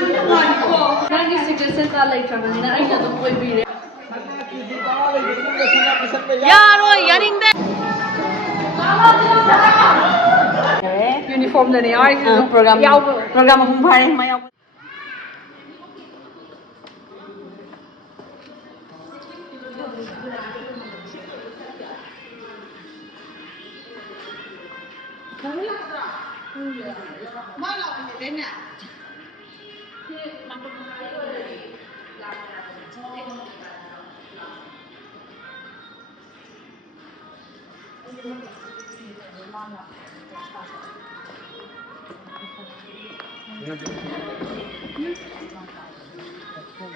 Nanti suggestion ka like travel na ay na koi bire. Yaro, yaring de. Uniform na niya. Program akong pare mayaw.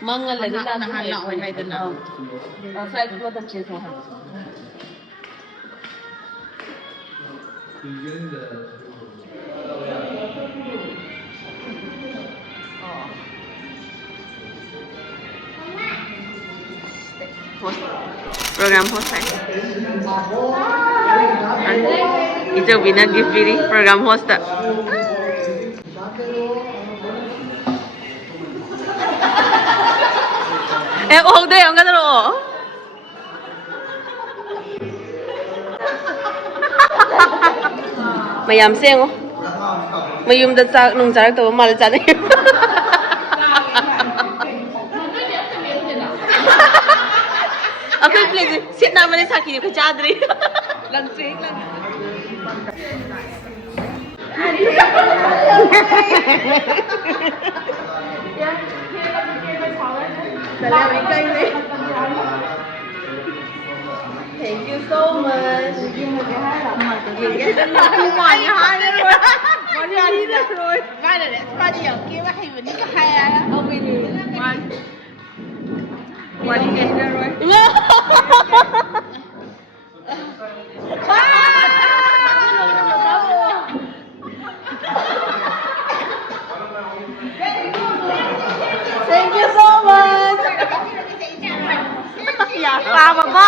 Mga lalaki na nahala ko ay doon na. Flight ko ta check mo. Program host hai. Ito bina gift biri program host ta. Oh, deh, ang ganda ro. Mayam seng oh. Mayum dat sa nung jarak to mal chane. Okay, please. Sit na mali sa akin, kachadri. Lang trick lang. Thank you so much. Thank you so much. Ya, lama ba?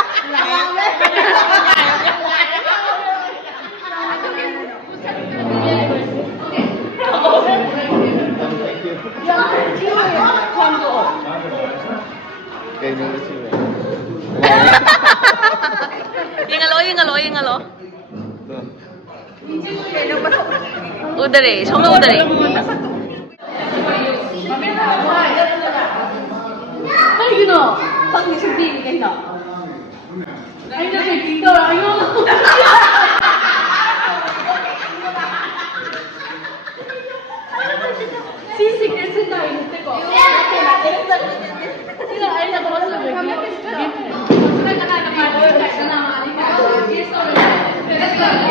Yung alo. Udare, somno udare. Ay, gino. Pag ni sudi ni kayo. Ay, na kay dito, ayo. Sisi kasi tayo nito ko. Sila ay na ko sa bagi. Sila na na Let's go.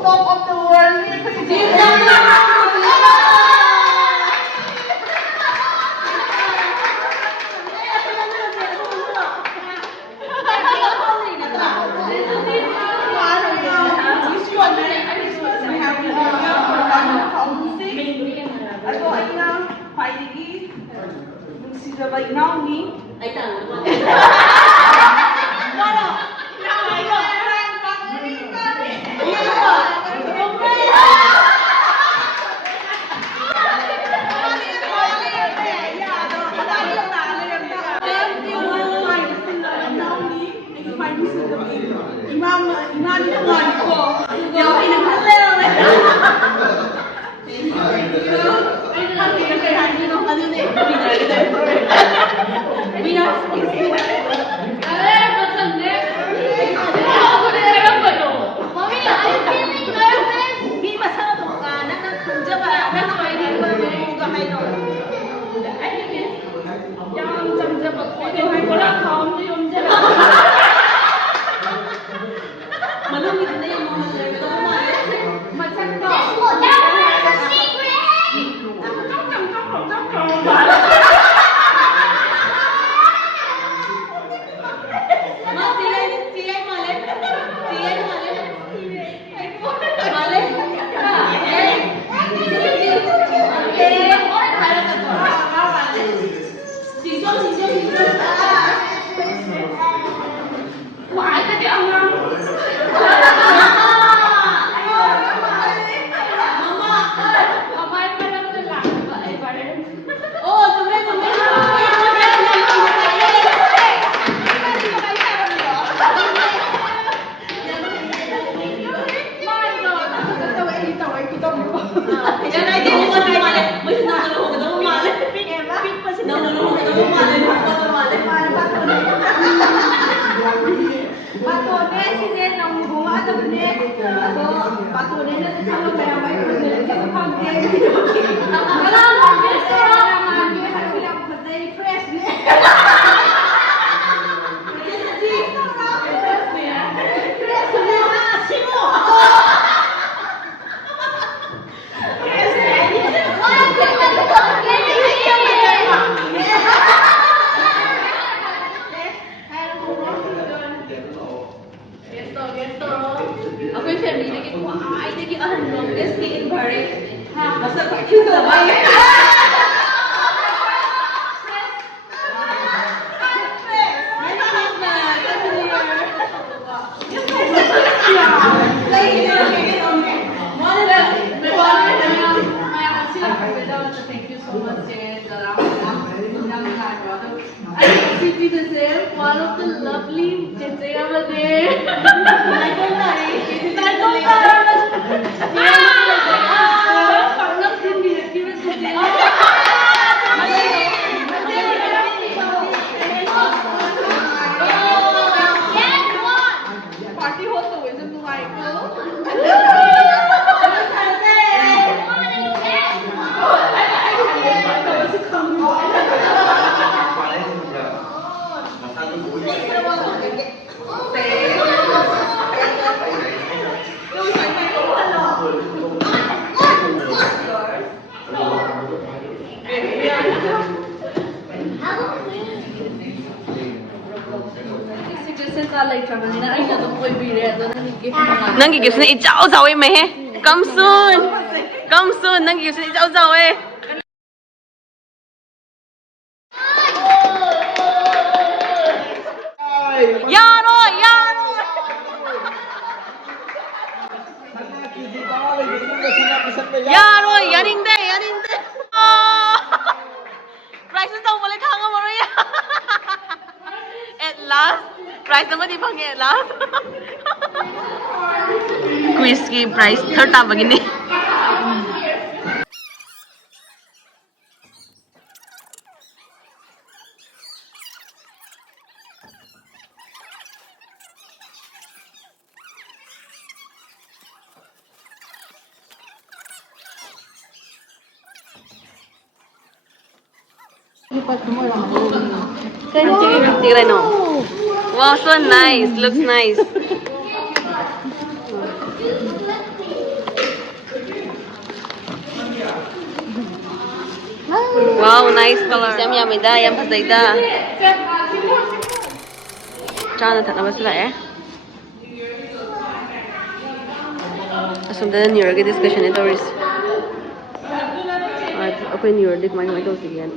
Top of the world. 할 거랑 다음 주 언제나. Malungit na yung mga level. Matsakto. Ako yung family, naging ang longest stay in Bahrain. Basta yung sabay. One of the lovely Jetsayamade. Party host the wisdom to Michael. Nanggigip na i-chow-chow eh, mehe. Come soon! Come soon! Nanggigip na i-chow-chow eh. Yaro! Yaro! Yaro! Yaningde! Yaningde! Price na taong balik hanga mo rin. At last, price naman di pang at last. Quiz ki price third ta bagini. Tignan no. Wow, so nice. Looks nice. Wow, nice color. Siam yamida, yam pasdaida. Chana thật là bớt lại. Asumda New York discussion ito is. Ako New York dik may ito siyan.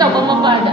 tawag mo pa na.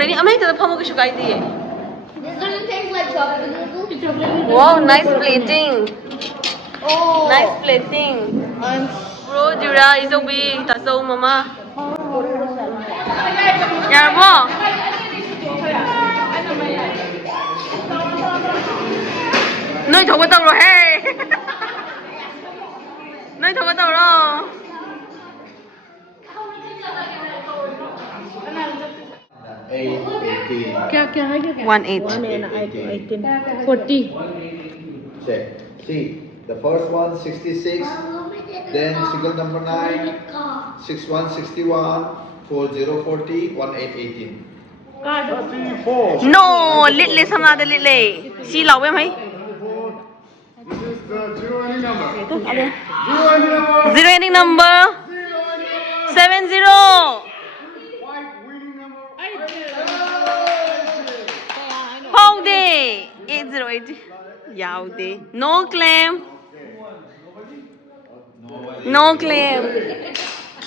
Ready? I'm going to pamuk sugar idea. This doesn't taste like chocolate noodle. Wow, nice plating. Oh. Nice plating. Bro, Jura is a big. That's all, Mama. Yeah, Nói thấu cái tàu rồi he. Nói thấu cái tàu rồi. क्या क्या है क्या 18. 40 Check. See, the first one 66, then single number 9, 61, 61, 40, 40, 1818. No, little some other little. See, lẩu em thấy. This is the zero ending number. Zero ending number. 70. White winning number. Hold it. 808. Yaw day. No claim. No claim.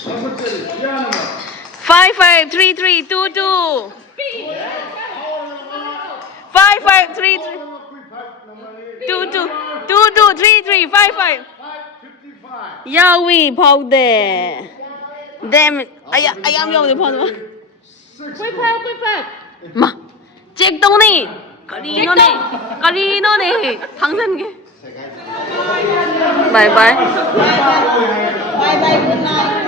553322. 5533. 223355. 55. Yawi hold it. Damn it. I am your phone. 6. Ma. Check down ni. Kanino ni? Kanino ni? Hangsan ke? Bye bye. bye bye good night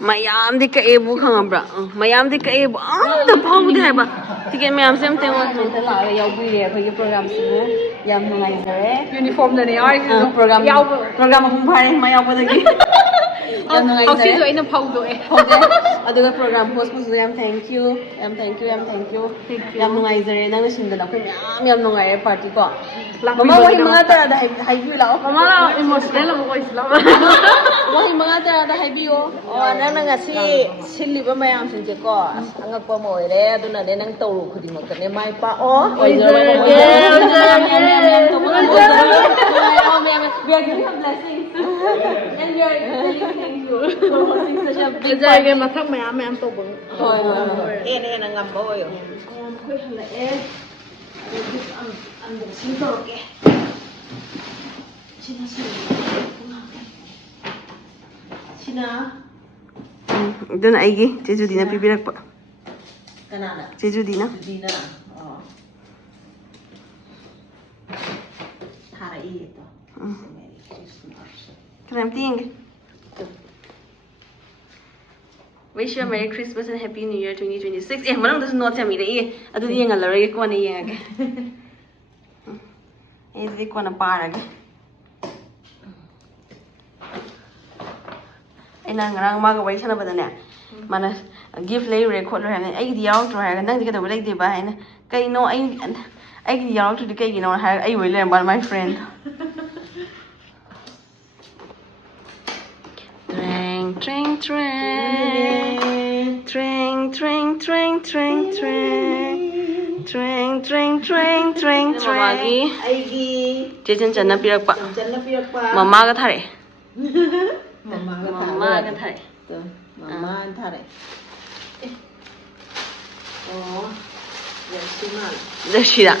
mayamdi ka ebu khangabra mayamdi ka ebu amda phawde haiba ticket mayam sem te wa men ta la yaubui re khoi program sibu yam nungai jare uniform da ne ai program apung phare mayawbadagi yam nungai au si jare zo ina phau do e aduga program host pu yam thank you yam nungai jare nang sindana khoi yam nungai re party ko mama wahi mga tara da hai bi lao mama emotional mo ko islam wahi mga tara da hai bi o ꯅꯪꯅ ꯉꯁꯤ ꯁꯤꯜꯂꯤꯕ ꯃꯌꯥꯝꯁꯤꯡꯁꯦ ꯀꯣ ꯑꯁ ꯑꯉꯛꯄ ꯑꯃ ꯑꯣꯏꯔꯦ ꯑꯗꯨꯅꯅꯦ ꯅꯪ ꯇꯧꯔꯨ ꯈꯨꯗꯤꯡꯃꯛꯇꯅꯦ ꯃꯥꯏ ꯄꯥꯛꯑꯣ ꯖꯔꯒꯦ ꯃꯊꯛ ꯃꯌꯥꯝ ꯇꯧꯕ ꯍꯦꯟꯅ ꯍꯦꯟꯅ ꯉꯝꯕ ꯑꯣꯏꯌꯣ dun aigi Jejudina pibirakpa ꯀꯅꯥꯅ Jejudina ꯗꯤꯅ ꯊꯥꯔꯛꯏꯌꯦ kanam ting wish you a merry christmas and happy new year 2026 eh manang das note ami re adu yengal lorege ko na yengage eh di ko na parage ina ngarang maga wai sana badane mana gift lay record lo hane ai di yaw to ha nang di ka do lay di ba hane kai no ai di yaw to di kai no ha ai wai le ba my friend Tring mamagi ꯑꯩꯒꯤ jejen janna pirakpa ꯆꯟꯅ ꯄꯤꯔꯛꯄ mama ga thare ꯃꯃꯥꯒ mama ga thare ꯃꯃꯥꯅ ꯊꯥꯔꯛꯑꯦ ꯑꯣ ꯌꯥꯝꯁꯤ ꯃꯥꯜꯂꯦ jashira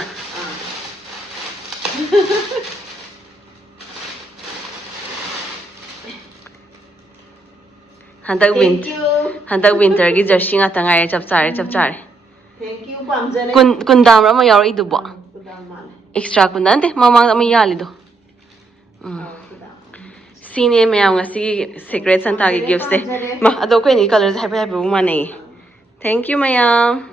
handak winter gi jersey nga tangai chap chare thank you ꯄꯥꯝꯖꯔꯦ kundam ra ma yawri du bo ꯈꯨꯗꯥꯡ ꯃꯥꯜꯂꯦ extra kundam de mama ma yali do ꯈꯨꯗꯥꯡ sine mayam ngasi secret santa gi gift se ma ado ko ni colors happy bu manai thank you mayam